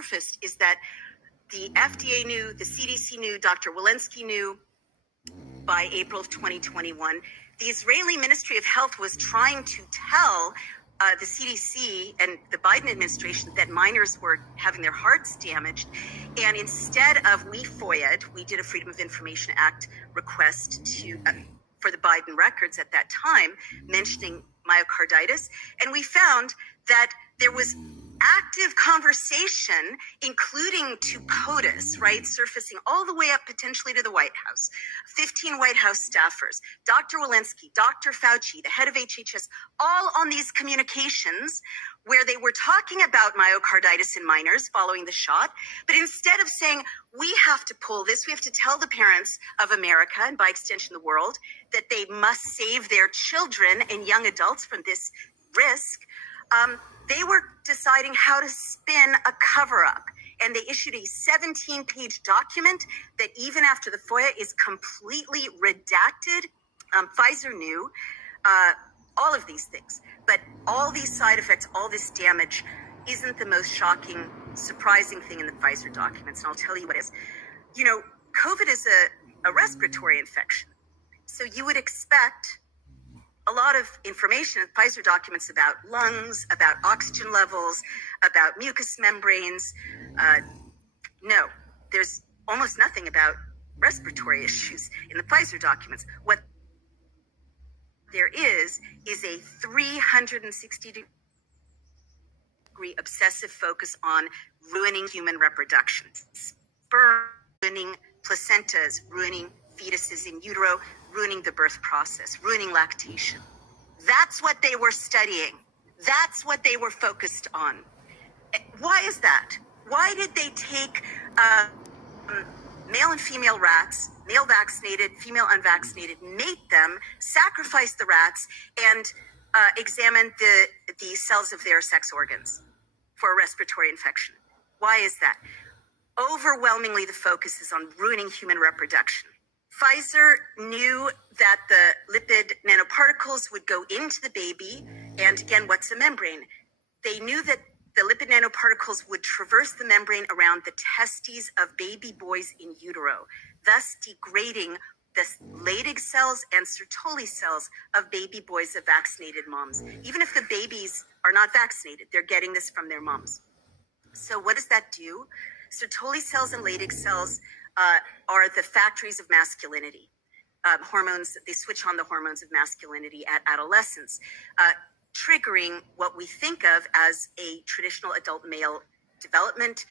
surfaced is that the FDA knew, the CDC knew, Dr. Walensky knew by April of 2021. The Israeli Ministry of Health was trying to tell the CDC and the Biden administration that minors were having their hearts damaged. And instead of, we did a Freedom of Information Act request for the Biden records at that time, mentioning myocarditis. And we found that there was active conversation, including to POTUS, right, surfacing all the way up potentially to the White House, 15 White House staffers, Dr. Walensky, Dr. Fauci, the head of HHS, all on these communications where they were talking about myocarditis in minors following the shot. But instead of saying, we have to pull this, we have to tell the parents of America, and by extension the world, that they must save their children and young adults from this risk, they were deciding how to spin a cover-up. And they issued a 17-page document that even after the FOIA is completely redacted. Pfizer knew all of these things. But all these side effects, all this damage isn't the most shocking, surprising thing in the Pfizer documents. And I'll tell you what is. You know, COVID is a respiratory infection. So you would expect a lot of information in Pfizer documents about lungs, about oxygen levels, about mucous membranes. No, there's almost nothing about respiratory issues in the Pfizer documents. What there is a 360-degree obsessive focus on ruining human reproduction. Sperm, ruining placentas, ruining fetuses in utero, ruining the birth process, ruining lactation. That's what they were studying. That's what they were focused on. Why is that? Why did they take male and female rats, male vaccinated, female unvaccinated, mate them, sacrifice the rats, and examine the cells of their sex organs for a respiratory infection? Why is that? Overwhelmingly, the focus is on ruining human reproduction. Pfizer knew that the lipid nanoparticles would go into the baby. And again, what's a membrane? They knew that the lipid nanoparticles would traverse the membrane around the testes of baby boys in utero, thus degrading the Leydig cells and Sertoli cells of baby boys of vaccinated moms. Even if the babies are not vaccinated, they're getting this from their moms. So what does that do? Sertoli cells and Leydig cells are the factories of masculinity. Hormones, they switch on the hormones of masculinity at adolescence, triggering what we think of as a traditional adult male development,